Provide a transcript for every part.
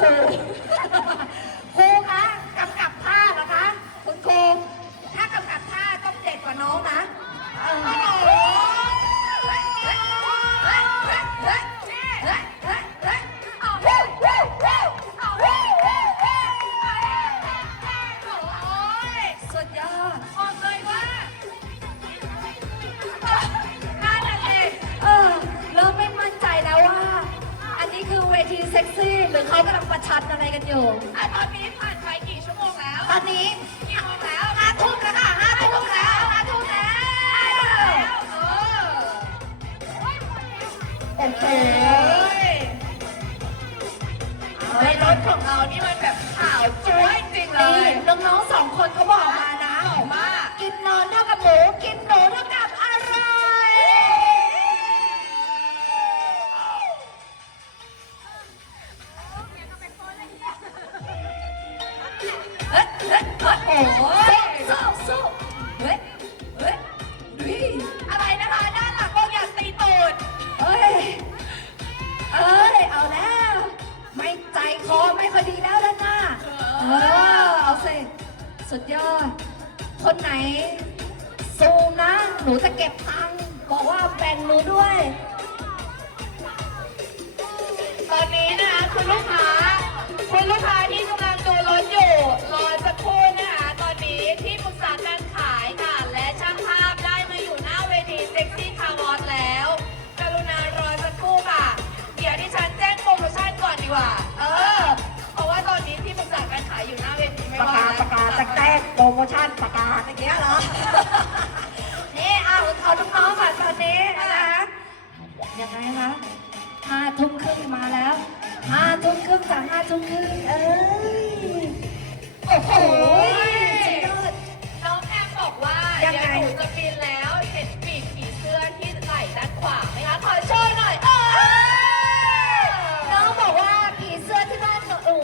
ครู ครูคะกำกับท่าเหรอคะ คุณครู ถ้ากำกับท่าต้องเด็ดกว่าน้องนะเออสุดยอดบอเลยว่า นั่นแหลเองเออเริ่มไม่มั่นใจแล้วว่า อันนี้คือเวทีเซ็กซี่ หรือเขากำลังประชันอะไรกันอยู่ อะตอนนี้ผ่านไปกี่ชั่วโมงแล้วตอนนี้กี่โมงแล้วห้าทุ่มแล้วค่ะห้าทุ่มแล้วห้าทุ่มแล้วเออโอเคในรถของเรานี่มันแบบขาวจ้วยจริงเลนี่ยน้องๆสองคนเขาบอก เฮ้ยโอ้ยสู้สู้เฮ้ยเฮ้ยดุยอะไรนะคะด้านหลังก็อยากตีตูดเอ้ย เอ้ย เอาแล้ว ไม่ใจคอไม่คอยดีแล้วด้านหน้าเออเอาสิ สุดยอด คนไหนซูมนะ หนูจะเก็บตังค์บอกว่าแบ่งหนูด้วย โปรโมชั่นประกาศอย่างเงี้ยเหรอ นี่เอาเอาน้องก่อนตอนนี้นะคะยังไงคะห้าทุ่มครึ่งมาแล้วห้าทุ่มครึ่งจากห้าทุ่มครึ่งเอ้ย โอ้โหสุดยอด น้องแอมบอกว่ายังเดี๋ยวไง หนูจะบินแล้วเห็นปีกผีเสื้อที่ไหล่ด้านขวาไหมคะขอโชว์หน่อยเออน้องบอกว่าผีเสื้อที่บ้านหนู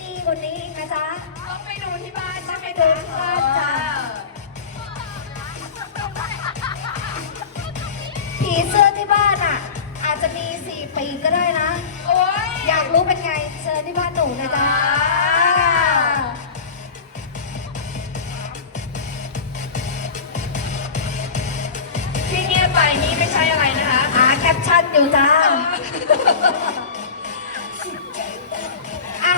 ดีกว่านี้อีกนะจ๊ะต้องไปดูที่บ้าน ที่บ้านอะ อาจจะมีสี่ปีกก็ได้นะ โอ้ยอยากรู้เป็นไงเชิญที่บ้านหนูนะจ๊ะที่เงียบไปนี่ไม่ใช่อะไรนะคะหาแคปชั่นอยู่จ้าอะ